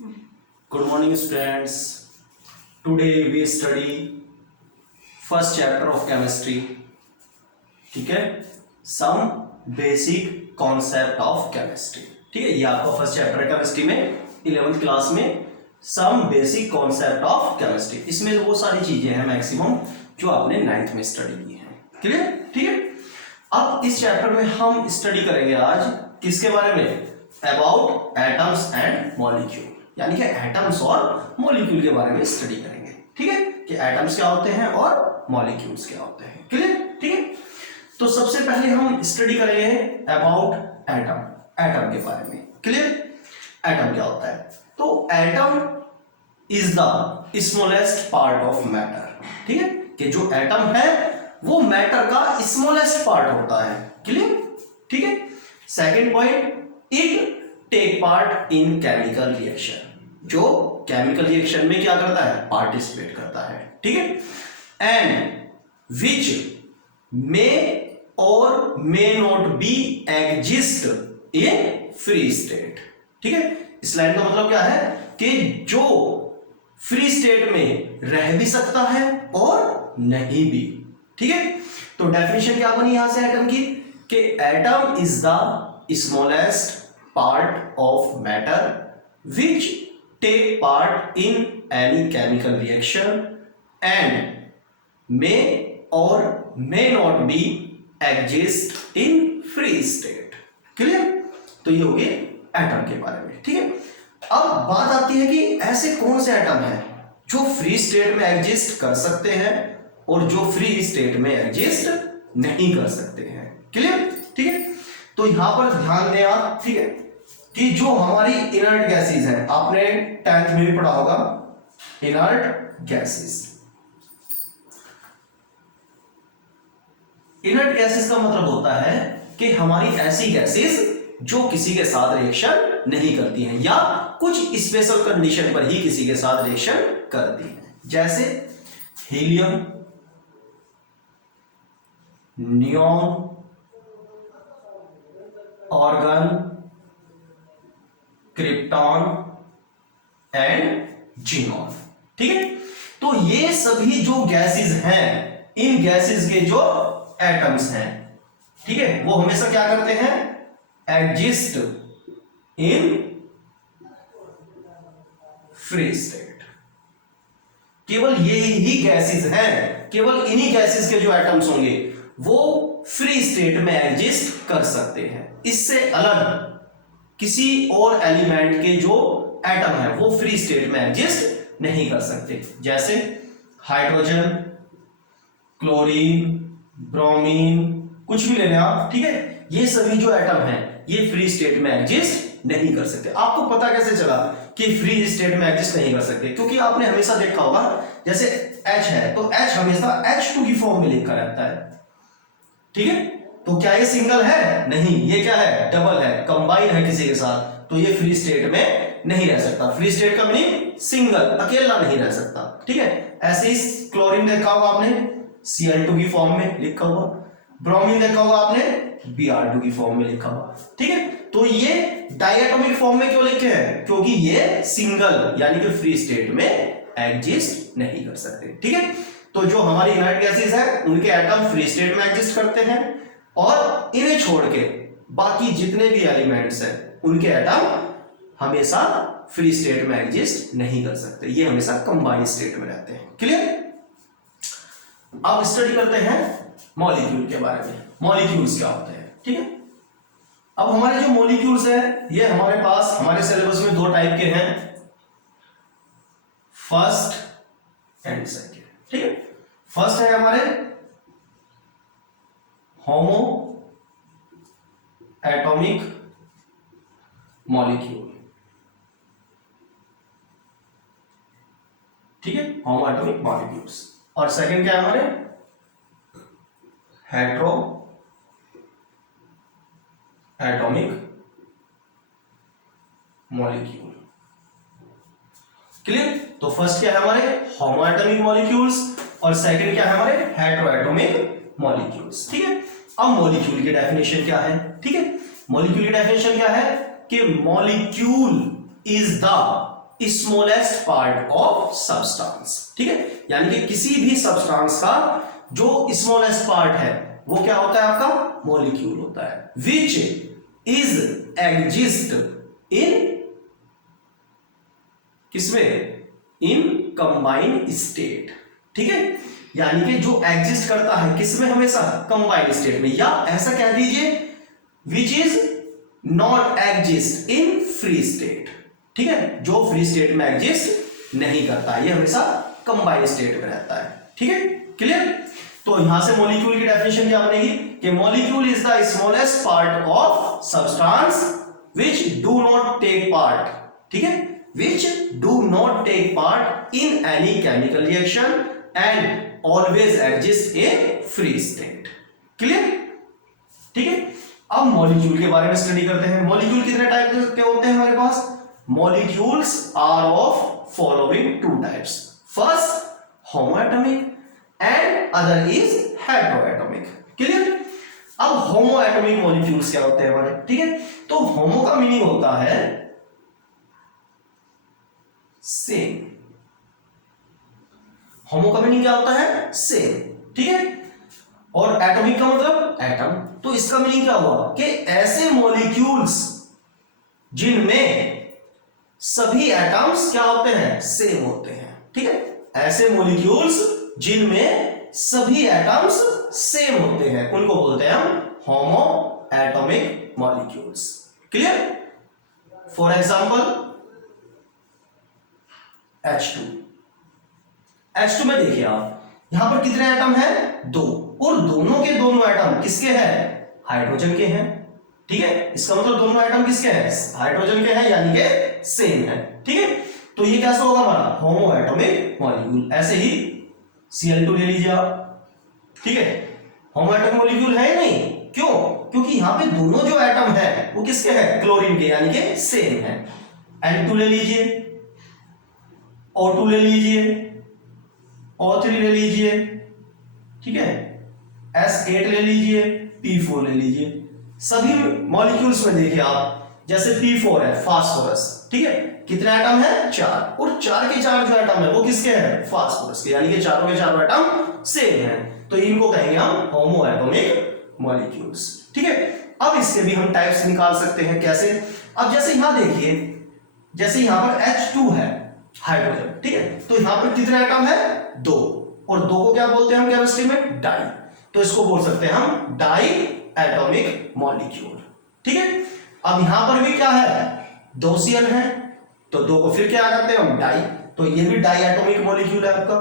Good morning, students. Today we study first chapter of chemistry. ठीक है, some basic concept of chemistry. ठीक है, ये आपका फर्स्ट चैप्टर है केमिस्ट्री में 11th क्लास में some basic concept of chemistry. इसमें वो सारी चीजें हैं मैक्सिमम जो आपने 9th में स्टडी की हैं. क्लियर? ठीक है. अब इस चैप्टर में हम स्टडी करेंगे आज किसके बारे में? अबाउट एटम्स एंड मॉलिक्यूल, यानी कि एटम्स और मॉलिक्यूल के बारे में स्टडी करेंगे. ठीक है, कि एटम्स क्या होते हैं और मॉलिक्यूल्स क्या होते हैं. क्लियर? ठीक है. तो सबसे पहले हम स्टडी करेंगे अबाउट एटम, एटम के बारे में. क्लियर? एटम क्या होता है? तो atom is the smallest part of matter. ठीक है, कि जो एटम है वो मैटर का स्मॉलेस्ट पार्ट होता है. क्लियर? ठीक है. Second point, it take part in chemical reaction, जो केमिकल रिएक्शन में क्या करता है? पार्टिसिपेट करता है. ठीक है. एंड विच मे और may not be exist in free state. ठीक है. इस लाइन का मतलब क्या है? कि जो फ्री स्टेट में रह भी सकता है और नहीं भी. ठीक है. तो डेफिनेशन क्या बनी यहां से एटम की? कि atom is the smallest part of matter which take part in any chemical reaction and may और may not be exist in free state. Clear? तो ये हो गए एटम के बारे में. ठीक है. अब बात आती है कि ऐसे कौन से एटम हैं जो फ्री स्टेट में एग्जिस्ट कर सकते हैं और जो फ्री स्टेट में एग्जिस्ट नहीं कर सकते हैं. क्लियर? ठीक है. तो यहां पर ध्यान दें आप. ठीक है, कि जो हमारी इनर्ट गैसेस हैं, आपने 10th में भी पढ़ा होगा इनर्ट गैसेस. इनर्ट गैसेस का मतलब होता है कि हमारी ऐसी गैसेस जो किसी के साथ रिएक्शन नहीं करती हैं या कुछ स्पेशल कंडीशन पर ही किसी के साथ रिएक्शन करती हैं. जैसे helium, neon, organ, krypton and xenon. ठीक है. तो ये सभी जो गैसेस हैं, इन गैसेस के जो एटम्स हैं, ठीक है, वो हमेशा क्या करते हैं? Exist in free state. केवल ये ही गैसेस हैं, केवल इन्हीं गैसेस के जो एटम्स होंगे वो फ्री स्टेट में एग्जिस्ट कर सकते हैं. इससे अलग किसी और एलिमेंट के जो एटम है वो फ्री स्टेट में एग्जिस्ट नहीं कर सकते. जैसे हाइड्रोजन, क्लोरीन, ब्रोमीन, कुछ भी ले लें आप. ठीक है, ये सभी जो एटम हैं ये फ्री स्टेट में एग्जिस्ट नहीं कर सकते. आपको पता कैसे चला कि फ्री स्टेट में एग्जिस्ट नहीं कर सकते? क्योंकि आपने हमेशा देखा होगा जैसे H है तो H हमेशा H2 की फॉर्म में लिखा रहता है. ठीक है. तो क्या ये सिंगल है? नहीं, ये क्या है? डबल है, कंबाइन है किसी के साथ. तो ये फ्री स्टेट में नहीं रह सकता. फ्री स्टेट का मीनिंग सिंगल, अकेला नहीं रह सकता. ठीक है. ऐसे ही क्लोरीन देखा होगा आपने Cl2 की फॉर्म में लिखा हुआ, ब्रोमीन देखा होगा आपने Br2 की फॉर्म में लिखा हुआ. ठीक है. तो ये डायटोमिक फॉर्म में क्यों लिखे हैं? क्योंकि ये सिंगल यानी कि फ्री स्टेट में एग्जिस्ट नहीं कर सकते. ठीक है. तो जो हमारी इनर्ट गैसेस है उनके एटम फ्री स्टेट में एग्जिस्ट करते हैं और इन्हें छोड़ के बाकी जितने भी एलिमेंट्स हैं उनके एटम हमेशा फ्री स्टेट में एग्जिस्ट नहीं कर सकते. ये हमेशा कंबाइंड स्टेट में रहते हैं. क्लियर? अब स्टडी करते हैं मॉलिक्यूल के बारे में. मॉलिक्यूल्स क्या होते हैं? ठीक है. अब हमारे जो मॉलिक्यूल्स हैं ये हमारे पास हमारे सिलेबस में 2 टाइप के हैं, फर्स्ट एंड सेकेंड. ठीक है. फर्स्ट है हमारे होमो एटॉमिक मॉलिक्यूल. ठीक है, होमो एटॉमिक मॉलिक्यूल्स. और सेकंड क्या है हमारे? Hetero atomic molecule. क्लियर? तो फर्स्ट क्या है हमारे? होमो एटॉमिक मॉलिक्यूल्स और सेकंड क्या है हमारे? Hetero atomic molecules. ठीक है. अब मॉलिक्यूल की डेफिनेशन क्या है? ठीक है, मॉलिक्यूल की डेफिनेशन क्या है? कि molecule is the smallest part of substance, ठीक है, यानी कि किसी भी सब्सटेंस का जो स्मॉलेस्ट पार्ट है वो क्या होता है, आपका मॉलिक्यूल होता है, विच इज एग्जिस्ट इन, किसमें, इन कंबाइंड स्टेट, ठीक है, यानी कि जो एग्जिस्ट करता है किसमें, हमेशा कंबाइंड स्टेट में, या ऐसा कह दीजिए which is not exist in free state, ठीक है, जो फ्री स्टेट में एग्जिस्ट नहीं करता, ये हमेशा कंबाइंड स्टेट में रहता है, ठीक है, क्लियर। तो यहां से मॉलिक्यूल की डेफिनेशन क्या बनेगी कि molecule is the smallest part of substance which do not take part, ठीक है, which do not take part in any chemical reaction and always exist in free state, clear, ठीक है। अब मॉलिक्यूल के बारे में स्टडी करते हैं। मॉलिक्यूल कितने टाइप के होते हैं हमारे पास? Molecules are of following two types, first homoatomic and other is heteroatomic, clear. अब होमोएटॉमिक मॉलिक्यूल्स क्या होते हैं हमारे, ठीक है, तो होमो का मीनिंग होता है सेम, होमो का मीनिंग क्या होता है, सेम, ठीक है, और एटॉमिक का मतलब एटम, तो इसका मीनिंग क्या हुआ कि ऐसे मॉलिक्यूल्स जिनमें सभी एटम्स क्या होते हैं, सेम होते हैं, ठीक है, ऐसे मॉलिक्यूल्स जिनमें सभी एटम्स सेम होते हैं उनको बोलते हैं हम होमो atomic molecules, clear. For example H2, H2 में देखिए आप यहां पर कितने एटम हैं, 2, और दोनों के दोनों एटम किसके हैं, हाइड्रोजन के हैं, ठीक है, इसका मतलब दोनों एटम किसके हैं, हाइड्रोजन के हैं, यानी कि सेम है, ठीक है, तो ये कैसा होगा हमारा होमो एटॉमिक मॉलिक्यूल। ऐसे ही Cl2 ले लीजिए आप, ठीक है, होमो एटॉमिक मॉलिक्यूल है नहीं, क्यों, क्योंकि यहां पे दोनों जो एटम है वो किसके हैं, क्लोरीन के, यानी कि सेम है। N2 ले लीजिए, O2 ले लीजिए, O3 ले लीजिए, ठीक है, S8 ले लीजिए, P4 ले लीजिए, सभी मॉलिक्यूल्स में देखिए आप, जैसे P4 है फास्फोरस, ठीक है, कितने एटम है, 4, और 4 के 4 जो एटम है वो किसके हैं, फास्फोरस के, यानी कि चारों के चारों एटम सेम है, तो इनको कहेंगे हम होमो एटॉमिक मॉलिक्यूल्स, ठीक है। अब इसके भी हम टाइप्स निकाल सकते हैं, कैसे, अब जैसे यहां देखिए, जैसे यहां पर H2 है हाइड्रोजन, ठीक है, तो यहां पर कितने एटम है, 2, और 2 को क्या बोलते हैं हम केमिस्ट्री में, डाई, तो इसको बोल सकते हैं हम डाई एटॉमिक मॉलिक्यूल, ठीक है। अब यहां पर भी क्या है, 2 Cl है, तो 2 को फिर क्या करते हैं हम, डाई, तो ये भी डाई एटॉमिक मॉलिक्यूल है आपका,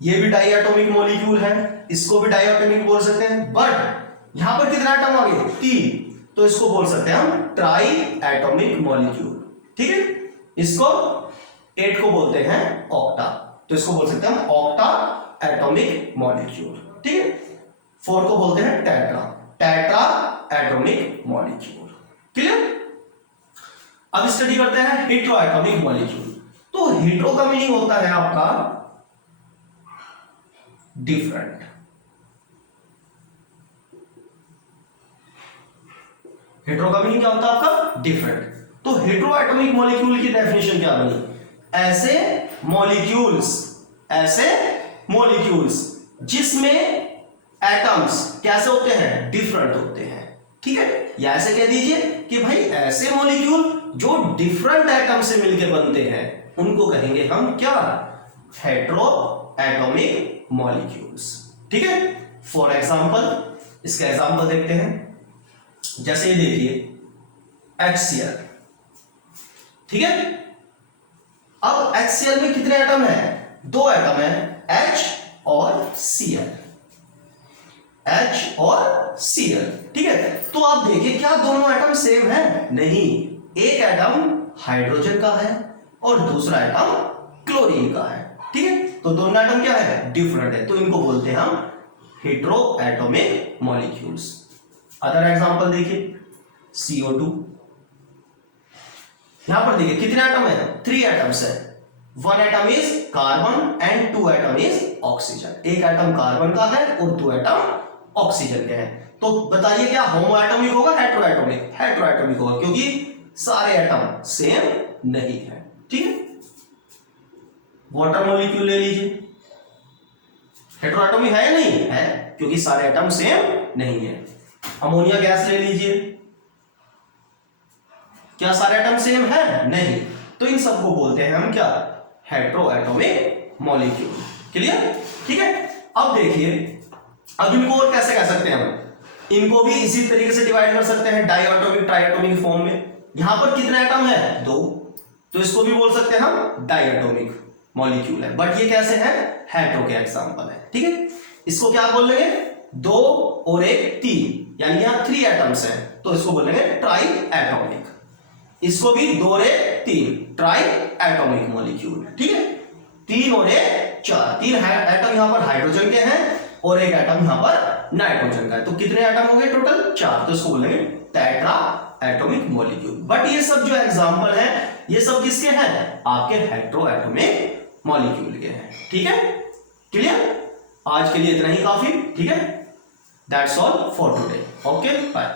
ये भी डाई एटॉमिक मॉलिक्यूल है, इसको भी डाई एटॉमिक बोल सकते हैं, बट यहां पर कितने एटम आ गए, 3, तो इसको बोल सकते हैं हम ट्राई एटॉमिक मॉलिक्यूल, ठीक है, इसको 8 को बोलते हैं ऑक्टा, तो इसको बोल सकते हैं हम ऑक्टा एटॉमिक मॉलिक्यूल, ठीक है। 4 को बोलते हैं tetra, tetra atomic molecule, clear. अब स्टडी करते हैं हेट्रो एटॉमिक मॉलिक्यूल। तो हेट्रो का मीनिंग होता है आपका डिफरेंट, हेट्रो का मीनिंग क्या होता है आपका, डिफरेंट। तो हेट्रो एटॉमिक मॉलिक्यूल की डेफिनेशन क्या बनी, ऐसे मॉलिक्यूल्स जिसमें एटम्स कैसे होते हैं, डिफरेंट होते हैं, ठीक है, या ऐसे कह दीजिए कि भाई ऐसे मॉलिक्यूल जो डिफरेंट एटम से मिलकर बनते हैं उनको कहेंगे हम क्या, हेट्रो एटॉमिक मॉलिक्यूल्स, ठीक है। फॉर एग्जांपल इसका एग्जांपल देखते हैं, जैसे ये देखिए HCl, ठीक है, अब HCl में कितने एटम है, 2 एटम है, H और Cl, H और Cl, ठीक है। तो आप देखिए क्या दोनों एटम सेम है, नहीं, एक एटम हाइड्रोजन का है और दूसरा एटम क्लोरीन का है, ठीक है, तो दोनों एटम क्या है, डिफरेंट है, तो इनको बोलते हैं हम hetero atomic molecules. Other example देखिए CO2, यहां पर देखिए कितने एटम है, 3 एटम्स है, 1 atom is carbon and 2 atom is oxygen, एक एटम कार्बन का है और 2 एटम ऑक्सीजन के हैं, तो बताइए क्या होमो एटॉमिक होगा, हेट्रो एटॉमिक, हेट्रो एटॉमिक होगा, क्योंकि सारे एटम सेम नहीं है, ठीक है। वाटर मॉलिक्यूल ले लीजिए, हेटेरोएटॉमिक है या नहीं है, क्योंकि सारे एटम सेम नहीं है। अमोनिया गैस ले लीजिए, क्या सारे एटम सेम है? नहीं। तो इन सबको बोलते हैं हम क्या? हेटेरोएटॉमिक मॉलिक्यूल। क्लियर? ठीक है। अब देखिए, अब इनको और कैसे कह सकते हैं हम? इनको भी इसी तरीके से डिवाइड कर सकते हैं डाइएटॉमिक ट्राइएटॉमिक फॉर्म में। यहां पर कितने एटम है? 2, तो इसको भी बोल सकते हैं हम डाइएटॉमिक मॉलिक्यूल है। बट ये कैसे है? हेटेरो के एग्जांपल है। ठीक है, इसको क्या बोलेंगे? 2 और 1 3, यानी यहां 3 एटम्स हैं, तो इसको बोलेंगे ट्राई एटॉमिक। इसको भी 2 और 1 3, ट्राई एटॉमिक मॉलिक्यूल। ठीक है, 3 और 1 4, 3 एटम यहां पर हाइड्रोजन के हैं और 1 एटम यहां पर नाइट्रोजन का है, तो कितने एटम हो गए टोटल? 4, तो इसको बोलेंगे टेट्रा एटॉमिक मॉलिक्यूल। बट ये सब जो एग्जांपल है, ये सब किसके हैं? आपके हेटेरोएटॉमिक मॉलिक्यूल के हैं। ठीक है, क्लियर? आज के लिए इतना ही काफी। ठीक है, that's all for today. Okay, bye.